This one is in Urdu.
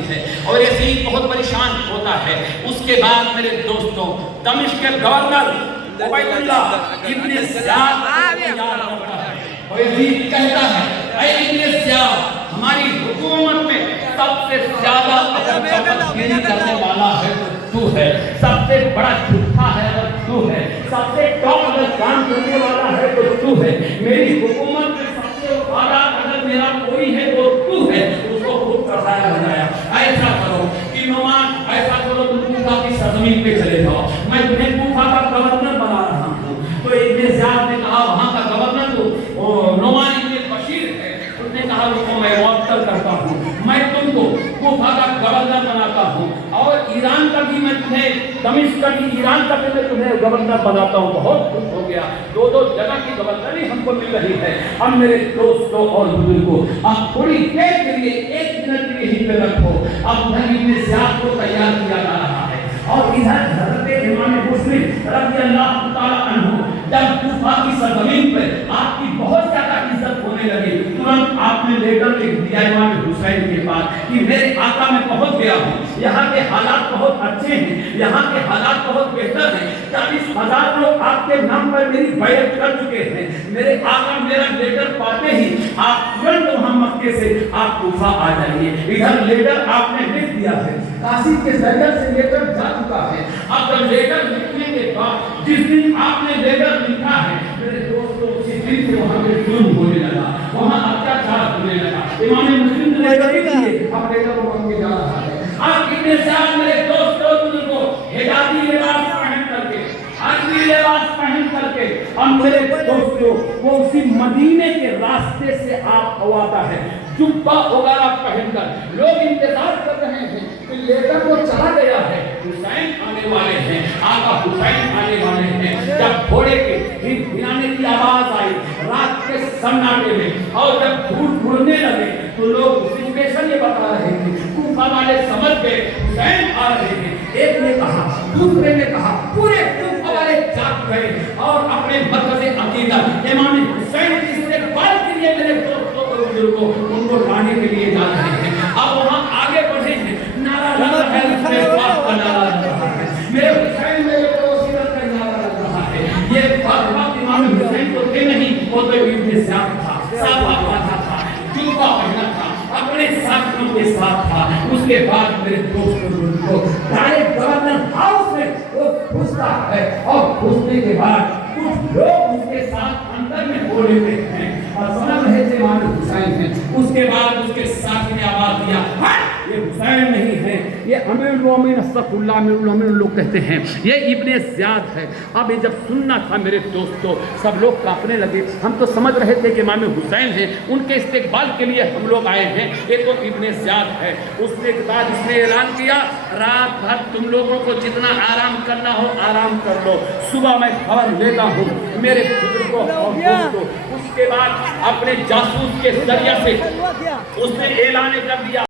جاتی ہے اور یزید بہت پریشان ہوتا ہے. اس کے بعد میرے دوستوں دمشق کے گورنر عبید اللہ ابن زیاد تیار کرتا ہے اور یزید کہتا ہے اے ابن زیاد ہماری حکومت میں سب سے زیادہ اگر کرنے والا ہے تو ہے, سب سے بڑا جھوٹا ہے اگر تو ہے, سب سے ٹاپ اگر کام کرنے والا ہے تو ہے. میری حکومت میں سب سے وفادار اگر میرا کوئی ہے وہ تو ہے. اس کو خود سرسایہ بنایا. ایسا کرو کہ نعمان ایسا کرو تم کوفہ کی سرزمین پہ چلے جاؤ, میں تمہیں کوفہ کا گورنر بنا رہا ہوں. تو ابن زیاد نے کہا وہاں کا گورنر تو نعمان ابن بشیر ہے. اس نے کہا اس کو میں معطل کرتا ہوں, میں تم کو کوفہ کا گورنر بناتا ہوں اور ایران کا بھی میں تمہیں دمشق کا بھی ایران کا بھی میں تمہیں گورنر بناتا ہوں. بہت خوش ہو گیا. دو جگہ کی گورنری ہم کو مل رہی ہے. اب میرے دوستوں اور بزرگوں اب تھوڑی دیر کے لیے 1 منٹ کے یہیں پہ رکھو. اب میں ابن زیاد کو تیار کیا جا رہا ہے اور ادھر حضرت امام مسلم رضی اللہ تعالی عنہ جب کوفہ کی سرزمین پر آپ کی بہت زیادہ عزت ہونے لگی, ترنت آپ نے لیٹر لکھ دیا امام حسین کے پاس کہ میرے آقا میں پہنچ گیا ہوں, یہاں کے حالات بہت اچھے ہیں, یہاں کے حالات بہت بہتر ہیں. 40,000 لوگ آپ کے نام پر میری بیعت کر چکے ہیں. میرے آقا میرا لیٹر پاتے ہی آپ ترنت وہاں مکے سے آپ کوفہ آ جائیے. ادھر لیٹر آپ نے لکھ دیا ہے, قاصد کے ذریعے سے لیٹر جا چکا ہے. اب جب لیٹر لکھنے کے بعد جس دن آپ نے لیٹر لکھا ہے میرے دوستوں اسی دن سے وہاں پہ ظلم ہونے لگا, وہاں اتیاچار ہونے لگا. امام مسلم نے لیٹر لکھی, اب لیٹر وہ مانگ کے جا رہا ہے. آپ اتنے سال میرے دوستوں کو حجازی لباس پہن کر کے, عربی لباس پہن کر کے, اور میرے دوستوں وہ اسی مدینے کے راستے سے آپ آتا ہے جبہ وغیرہ پہن کر. لوگ انتظار کر رہے ہیں کہ لیٹر وہ چلا گیا ہے, حسین آنے والے ہیں, آقا حسین آنے والے ہیں. جب گھوڑے کے بھنانے کی آواز آئی رات کے سناٹے میں اور جب دھوپ اڑنے لگے تو لوگ سچویشن یہ بتا رہے تھے, کوفہ والے سمجھ گئے حسین آ رہے ہیں. ایک نے کہا, دوسرے نے کہا, پورے کوفہ والے جاگ گئے اور اپنے مرکز عقیدہ امام حسین کی استقبال کے لیے میرے دوستوں کو بزرگوں ان کو لانے کے لیے جا رہے ہیں. اب وہاں آگے بڑھے ہیں, نعرہ لگ رہا ہے, استغفار کا نعرہ لگ رہا ہے, میرے حسین میرے پڑوسیت کا نعرہ لگ رہا ہے. یہ بات امام حسین کو تھے نہیں, وہ تو ابن زیاد تھا, صحابہ پاتا تھا, جوبہ پہنا تھا, اپنے ساتھیوں کے ساتھ تھا. اس کے بعد میرے دوستوں کو ڈائریکٹ گورنر ہاؤس میں وہ گھستا ہے اور گھسنے کے بعد کچھ لوگ اس کے ساتھ اندر میں ہو لیتے ہیں اور سمجھ رہے تھے امام حسین ہیں. اس کے بعد اس کے ساتھی نے آواز دیا یہ حسین نہیں ہے, یہ امیر المومنین استغفر اللہ امیر المومنین لوگ کہتے ہیں, یہ ابن زیاد ہے. اب یہ جب سننا تھا میرے دوستوں سب لوگ کانپنے لگے. ہم تو سمجھ رہے تھے کہ امام حسین ہیں, ان کے استقبال کے لیے ہم لوگ آئے ہیں, یہ تو ابن زیاد ہے. اس کے بعد اس نے اعلان کیا رات بھر تم لوگوں کو جتنا آرام کرنا ہو آرام کر لو, صبح میں خبر لیتا ہوں میرے بزرگوں اور دوستوں. اس کے بعد اپنے جاسوس کے ذریعے سے اس نے اعلان کر دیا